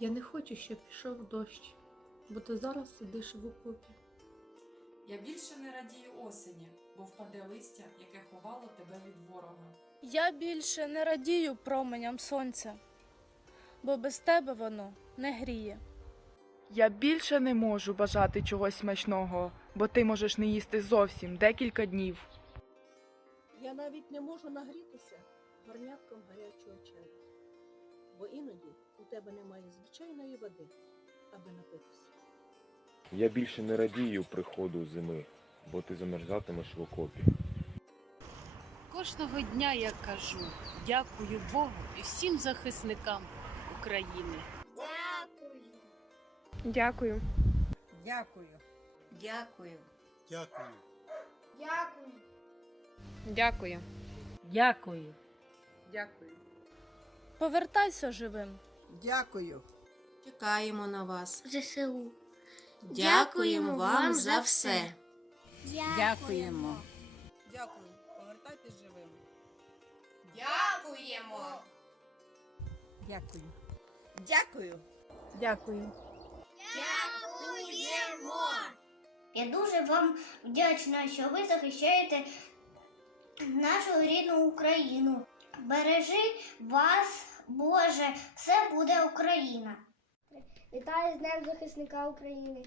Я не хочу, щоб пішов дощ, бо ти зараз сидиш в окопі. Я більше не радію осені, бо впаде листя, яке ховало тебе від ворога. Я більше не радію променям сонця, бо без тебе воно не гріє. Я більше не можу бажати чогось смачного, бо ти можеш не їсти зовсім декілька днів. Я навіть не можу нагрітися горнятком гарячого чаю, бо іноді у тебе немає звичайної води, аби напитися. Я більше не радію приходу зими, бо ти замерзатимеш в окопі. Кожного дня я кажу дякую Богу і всім захисникам України. Дякую. Дякую. Дякую. Дякую. Дякую. Дякую. Дякую. Повертайся живим. Дякую. Чекаємо на вас. ЗСУ. Дякуємо вам за все. Дякуємо. Дякую. Повертайтесь живими. Дякуємо. Дякую. Дякую. Дякую. Дякуємо. Я дуже вам вдячна, що ви захищаєте нашу рідну Україну. Бережи вас, Боже, все буде Україна. Вітаю з Днем захисника України.